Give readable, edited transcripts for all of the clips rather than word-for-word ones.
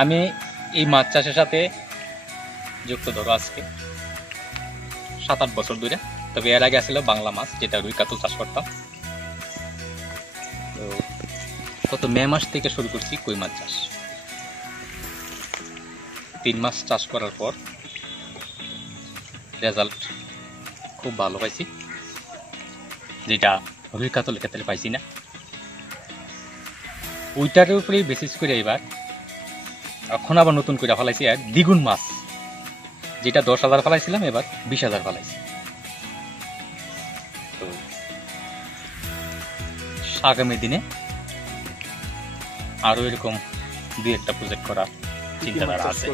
আমি এই মাছ চাষের সাথে যুক্ত ধরো আজকে 7-8 বছর ধরে। তবে এর আগে আসলে বাংলা মাছ, যেটা রুই কাতল চাষ করতাম। তো গত মে মাস থেকে শুরু করছি কই মাছ চাষ। 3 মাস চাষ করার পর রেজাল্ট খুব ভালো পাইছি, যেটা রুই কাতলের ক্ষেত্রে পাইছি না। ওইটার উপরেই বেসিস করে এবার এখন আবার নতুন করে ফেলাইছি আর দ্বিগুণ মাছ, যেটা 10,000 ফেলাইছিলাম এবার 20,000 ফেলাইছি। তো আগামী দিনে আরো এরকম 2-1টা প্রজেক্ট করার চিন্তাধারা আছে।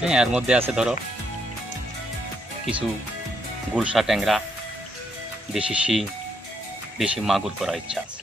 হ্যাঁ, এর মধ্যে আছে ধরো কিছু গুলশা, ট্যাংরা, দেশি শিং, দেশি মাগুর করার ইচ্ছা আছে।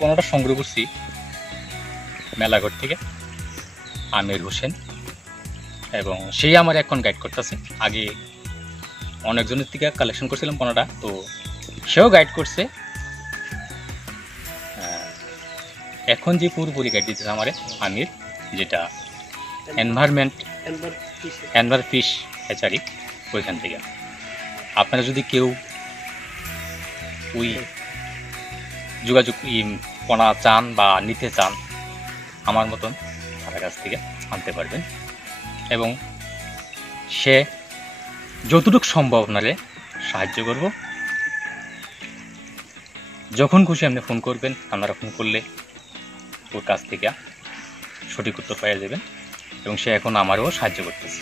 পোনাটা সংগ্রহ করছি মেলাঘর থেকে আমির হোসেন, এবং সেই আমার এখন গাইড করতেছে। আগে অনেকজনের থেকে কালেকশন করছিলাম পোনাটা, তো সেও গাইড করছে। এখন যে পুরোপুরি গাইড দিতেছে আমার আমির, যেটা এনভার ফিশ হ্যাচারি, ওইখান থেকে। আপনারা যদি কেউ ওই যোগাযোগ পোনা চান বা নিতে চান, আমার মতন তার কাছ থেকে আনতে পারবেন, এবং সে যতটুকু সম্ভব আপনারে সাহায্য করব। যখন খুশি আপনি ফোন করবেন, আপনারা ফোন করলে ওর কাছ থেকে সঠিক উত্তর পেয়ে যাবেন, এবং সে এখন আমারও সাহায্য করতেছে।